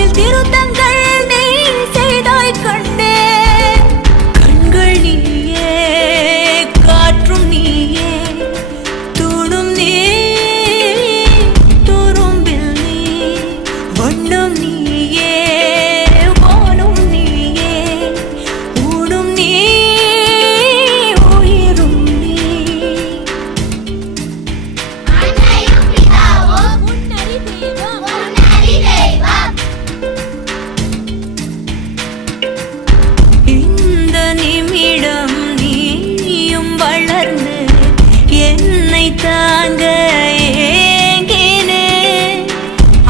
அதில் திருத்தங்கள் நீ செய்தாய் கண்ணே. கண்கள் நீயே, காற்றும் நீயே, தூணும் நீ, துரும்பில் நீ, வண்ணம் நீயே, வானும் நீயே, ஊடும் நீ, உயிரும் நீ. இந்த நிமிடம் நீயும் வளர்ந்து என்னை தாங்க ஏங்கினே.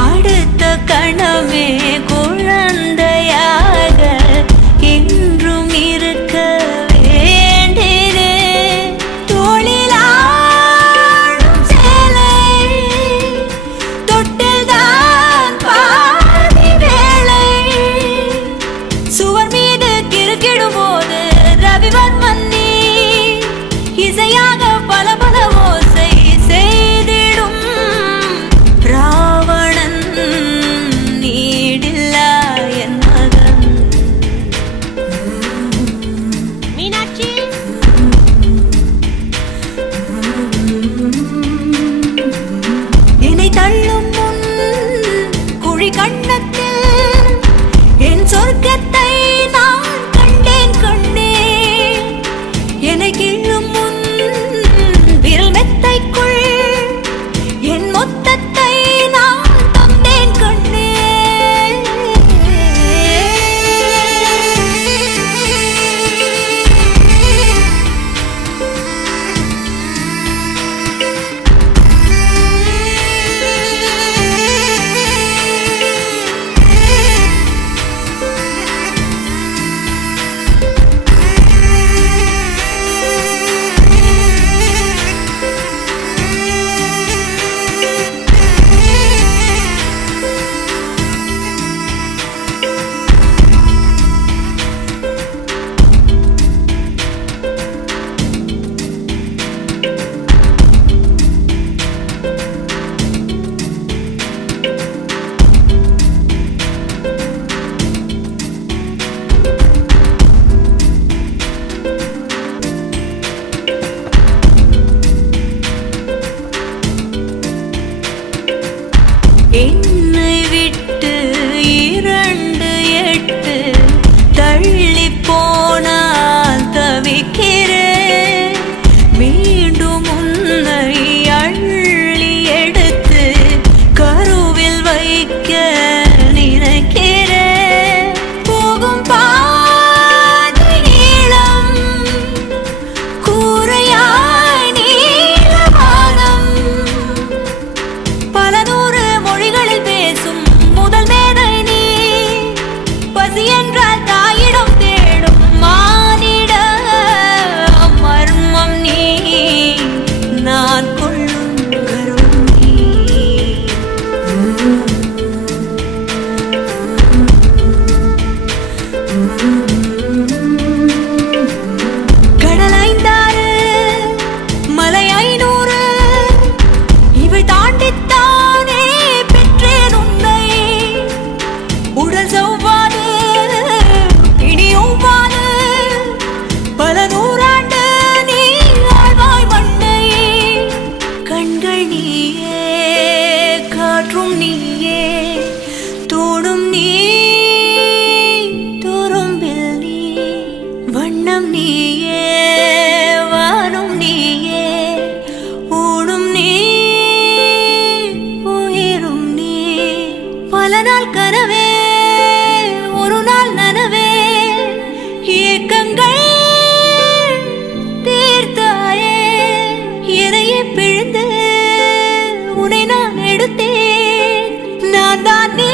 அடுத்த கணமே குழந்தையாக என்றும் இருக்க வேண்டினே. தோளிலாடும் சேலை தொட்டில்தான் பாதி வேளை. சுவர் மீது கிறுக்கிடும் போது ரவிவர்மன் நீ இசையாக பல பல ஓசை செய்திடும் ராவணன் நீடில்லா என் மகன். மீனாட்சி என்னை தள்ளும் முன் குழி கண்ணத்தில் என் சொர்க்கத்தை நான் கண்டேன் கண்ணே. என்னை கிள்ளும் முன் விரல் மெத்தைக்குள் என் மொத்தத்தை நான் தந்தேன் கண்ணே. என்னை விட்டு 2 தள்ளி போனால் தவிக்கிறேன். மீண்டும் உன்னை அள்ளி எடுத்து கருவில் வைக்க நினைக்கிறேன். போகும் பாதை நீளம், கூரையாய் நீலவானம், பல நூறு மொழிகளில் பேசும் முதல் மேதை நீ. பசி என்றால் தாயிடம் தேடும் மானிட மர்மம் நீ. நான் கொள்ளும் கருண் நீ. கடல் 5 மலை 500 இவை தாண்டித்தானே பெற்றேன் உன்னை. உடல் செவ்வாது இனியொவ்வாது பல நூறாண்டு நீ ஆழ்வாய் மண்ணை. கண்கள் நீயே, காற்றும் நீயே, தூணும் நீ, துரும்பில் நீ, வண்ணம் நீயே, வானும் நீயே, ஊடும் நீ, உயிரும் நீ. பல நாள் கனவே, ஒரு நாள் நனவே, ஏக்கங்கள் தீர்த்தாயே. என்னையே பிழிந்து உன்னை நான் எடுத்தேன். நான் தான் நீ.